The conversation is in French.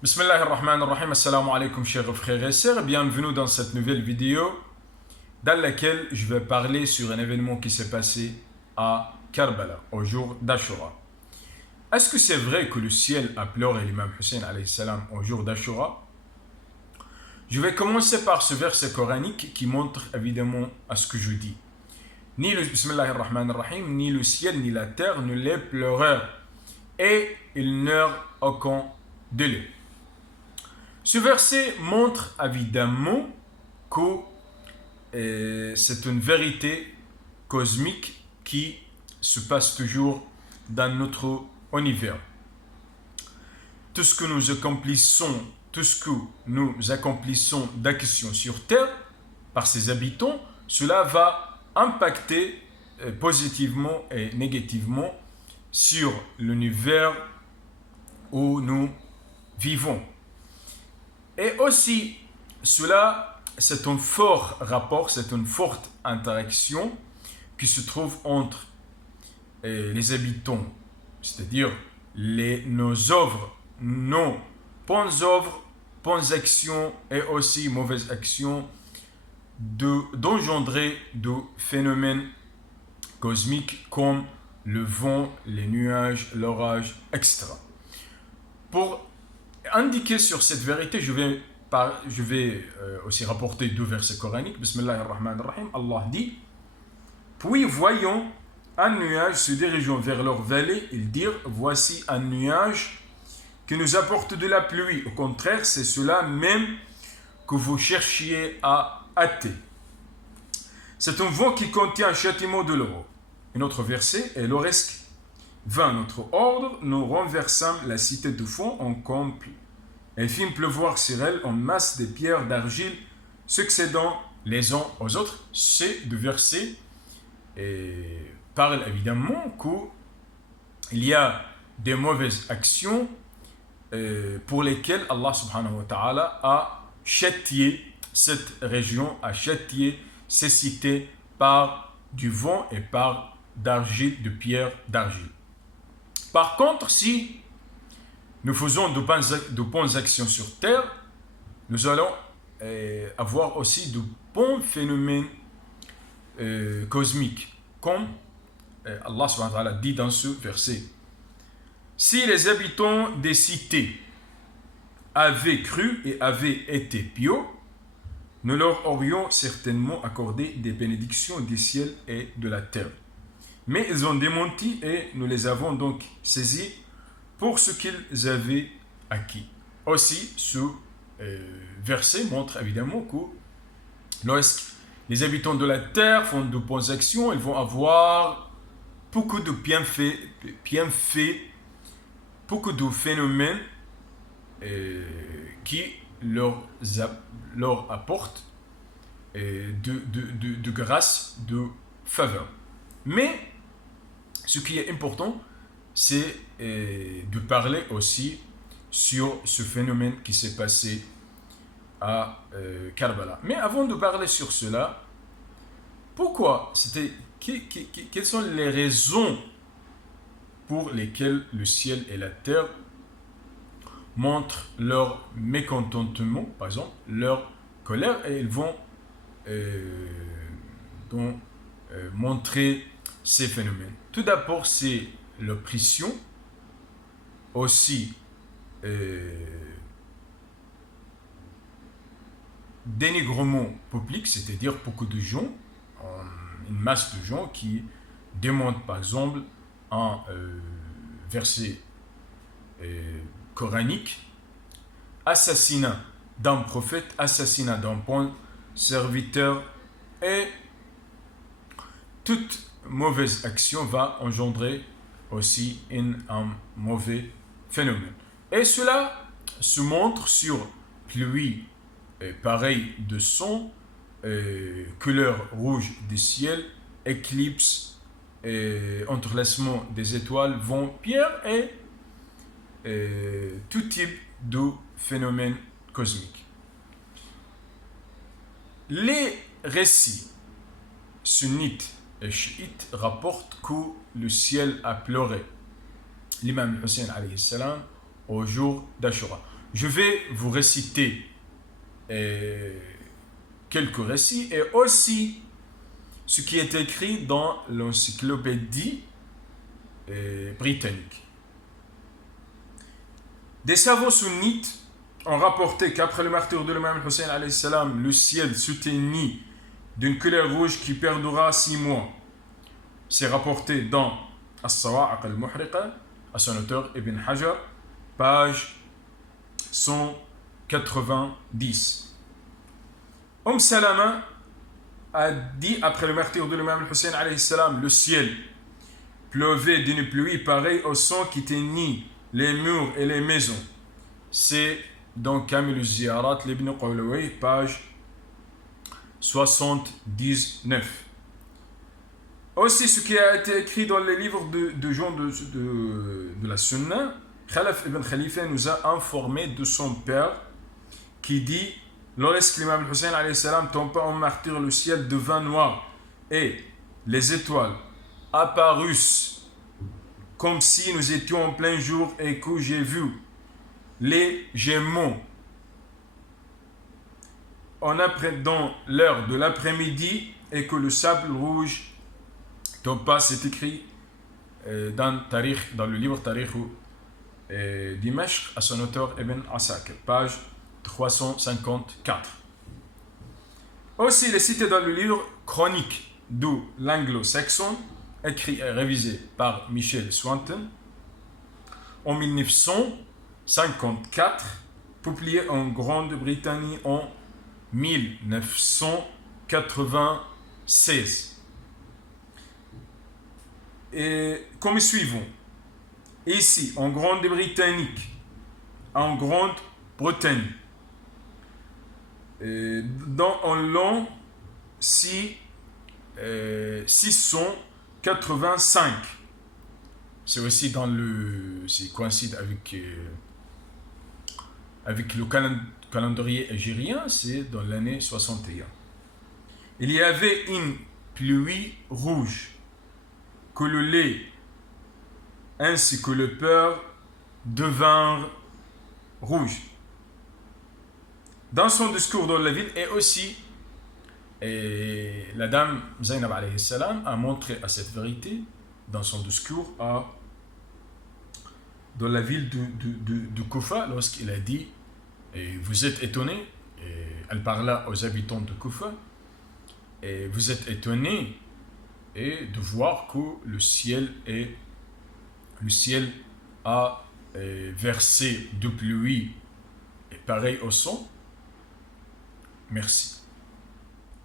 Bismillah ar-Rahman ar-Rahim, assalamu alaikum chers frères et sœurs, bienvenue dans cette nouvelle vidéo dans laquelle je vais parler sur un événement qui s'est passé à Karbala, au jour d'Ashura. Est-ce que c'est vrai que le ciel a pleuré l'imam Hussein alayhi salam au jour d'Ashura? Je vais commencer par ce verset coranique qui montre évidemment à ce que je dis. Ni le Bismillah ar-Rahman ar-Rahim, ni le ciel ni la terre ne les pleurèrent et ils n'eurent aucun délai. Ce verset montre évidemment que c'est une vérité cosmique qui se passe toujours dans notre univers. Tout ce que nous accomplissons d'actions sur Terre par ses habitants, cela va impacter positivement et négativement sur l'univers où nous vivons. Et aussi, cela, c'est un fort rapport, c'est une forte interaction qui se trouve entre les habitants, c'est-à-dire nos œuvres, nos bonnes œuvres, bonnes actions et aussi mauvaises actions, d'engendrer de phénomènes cosmiques comme le vent, les nuages, l'orage, etc. Pour indiquer sur cette vérité, je vais aussi rapporter deux versets coraniques. Bismillah ar-Rahman ar-Rahim. Allah dit: puis voyant un nuage se dirigeant vers leur vallée, ils dirent: voici un nuage qui nous apporte de la pluie. Au contraire, c'est cela même que vous cherchiez à hâter. C'est un vent qui contient un châtiment de l'eau. Un autre verset est lorsque vint notre ordre, nous renversâmes la cité de fond en camp et fîmes pleuvoir sur elle en masse des pierres d'argile succédant les uns aux autres. Ces deux versets parlent évidemment qu'il y a des mauvaises actions pour lesquelles Allah subhanahu wa ta'ala a châtié cette région, a châtié ces cités par du vent et par de pierres d'argile. Par contre, si nous faisons de bonnes actions sur terre, nous allons avoir aussi de bons phénomènes cosmiques, comme Allah subhanahu wa ta'ala dit dans ce verset. Si les habitants des cités avaient cru et avaient été pieux, nous leur aurions certainement accordé des bénédictions du ciel et de la terre. Mais ils ont démenti et nous les avons donc saisis pour ce qu'ils avaient acquis. Aussi, ce verset montre évidemment que lorsque les habitants de la terre font de bonnes actions, ils vont avoir beaucoup de bienfaits, beaucoup de phénomènes qui leur apportent de grâce, de faveur. Mais ce qui est important, c'est de parler aussi sur ce phénomène qui s'est passé à Karbala. Mais avant de parler sur cela, quelles sont les raisons pour lesquelles le ciel et la terre montrent leur mécontentement, par exemple, leur colère, et ils vont montrer ces phénomènes. Tout d'abord, c'est l'oppression, aussi dénigrement public, c'est-à-dire beaucoup de gens, une masse de gens qui démontent par exemple un verset coranique, assassinat d'un prophète, assassinat d'un bon serviteur, et toute mauvaise action va engendrer aussi un mauvais phénomène. Et cela se montre sur pluie pareille de sang, couleur rouge du ciel, éclipse, entrelacement des étoiles, vent, pierre et tout type de phénomène cosmique. Les récits sunnites et chiites rapportent que le ciel a pleuré l'imam Hussein alayhi salam au jour d'Ashura. Je vais vous réciter quelques récits et aussi ce qui est écrit dans l'encyclopédie britannique. Des savants sunnites ont rapporté qu'après le martyre de l'imam Hussein alayhi salam, le ciel se teignit d'une couleur rouge qui perdura 6 mois. C'est rapporté dans As-Sawa'iq al-Muhriqa, à son auteur Ibn Hajar, page 190. Salama a dit après le martyre de l'imam Hussein alayhi salam, le ciel pleuvait d'une pluie pareille au sang qui teignit les murs et les maisons. C'est dans Kamil al-Ziyarat, l'Ibn Qawlawi, page 79. Aussi, ce qui a été écrit dans les livres de gens de la Sunna, Khalaf ibn Khalifa nous a informé de son père qui dit: lorsque l'imam Hussein alayhi salam tomba en martyr, le ciel devint noir et les étoiles apparurent comme si nous étions en plein jour et que j'ai vu les Gémeaux dans l'heure de l'après-midi et que le sable rouge tomba. C'est écrit dans le livre Tarikh Dimashq à son auteur Ibn Asakir, page 354. Aussi, il est cité dans le livre Chronique de l'Anglo-Saxon, écrit et révisé par Michel Swanton en 1954, publié en Grande-Bretagne en 1996. Et comme suivant: ici, en Grande-Bretagne, en l'an 685. C'est aussi c'est coïncide avec le calendrier algérien, c'est dans l'année 61. Il y avait une pluie rouge, que le lait ainsi que le beurre devinrent rouges. Dans son discours dans la ville, et aussi la dame Zainab alayhi salam a montré à cette vérité dans son discours dans la ville de Koufa, lorsqu'il a dit: et vous êtes étonnés, elle parla aux habitants de Koufa, et vous êtes étonnés de voir que le ciel a versé de pluie pareil au sang. Merci.